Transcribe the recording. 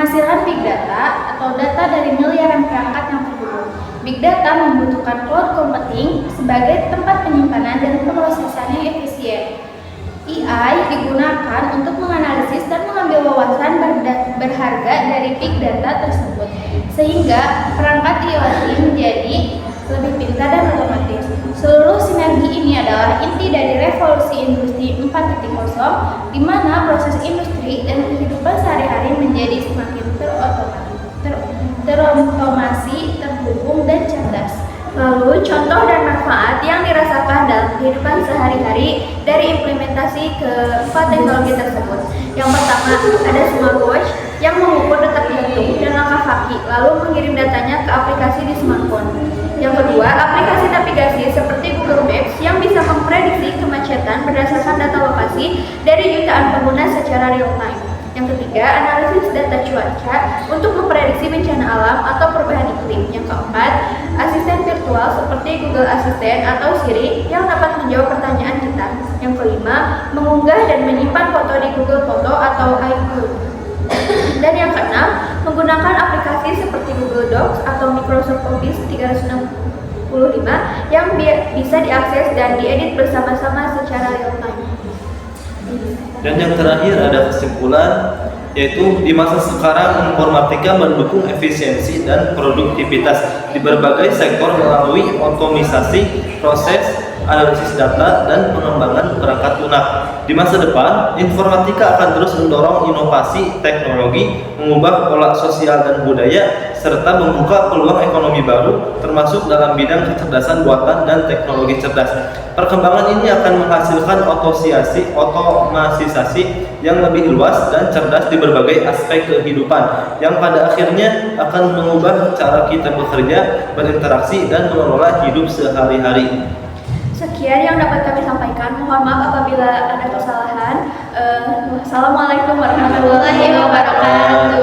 Menghasilkan big data atau data dari miliaran perangkat yang terhubung. Big data membutuhkan cloud computing sebagai tempat penyimpanan dan pemrosesan yang efisien. AI digunakan untuk menganalisis dan mengambil wawasan berharga dari big data tersebut, sehingga perangkat IoT menjadi lebih pintar dan otomatis. Seluruh sinergi ini adalah inti dari revolusi industri 4.0, di mana proses industri dan kehidupan sehari-hari menjadi semakin terotomasi, terhubung, dan cerdas. Lalu, contoh dan manfaat yang dirasakan dalam kehidupan sehari-hari dari implementasi keempat teknologi tersebut. Yang pertama, ada smartwatch yang mengukur detak jantung dan langkah kaki, lalu mengirim datanya ke aplikasi di smartphone. Yang kedua, aplikasi navigasi seperti Google Maps yang bisa memprediksi kemacetan berdasarkan data lokasi dari jutaan pengguna secara real time. Yang ketiga, analisis data cuaca untuk memprediksi bencana alam atau perubahan iklim. Yang keempat, asisten virtual seperti Google Assistant atau Siri yang dapat menjawab pertanyaan kita. Yang kelima, mengunggah dan menyimpan foto di Google Foto atau iCloud. Dan yang keenam, menggunakan aplikasi seperti Google Docs atau Microsoft Office 365 yang bisa diakses dan diedit bersama-sama secara real time. Dan yang terakhir ada kesimpulan, yaitu di masa sekarang informatika mendukung efisiensi dan produktivitas di berbagai sektor melalui otomisasi proses, analisis data, dan pengembangan perangkat lunak. Di masa depan, informatika akan terus mendorong inovasi teknologi, mengubah pola sosial dan budaya, serta membuka peluang ekonomi baru, termasuk dalam bidang kecerdasan buatan dan teknologi cerdas. Perkembangan ini akan menghasilkan otomatisasi yang lebih luas dan cerdas di berbagai aspek kehidupan, yang pada akhirnya akan mengubah cara kita bekerja, berinteraksi, dan mengelola hidup sehari-hari. Sekian yang dapat kami sampaikan. Mohon maaf apabila ada kesalahan. Wassalamualaikum warahmatullahi wabarakatuh.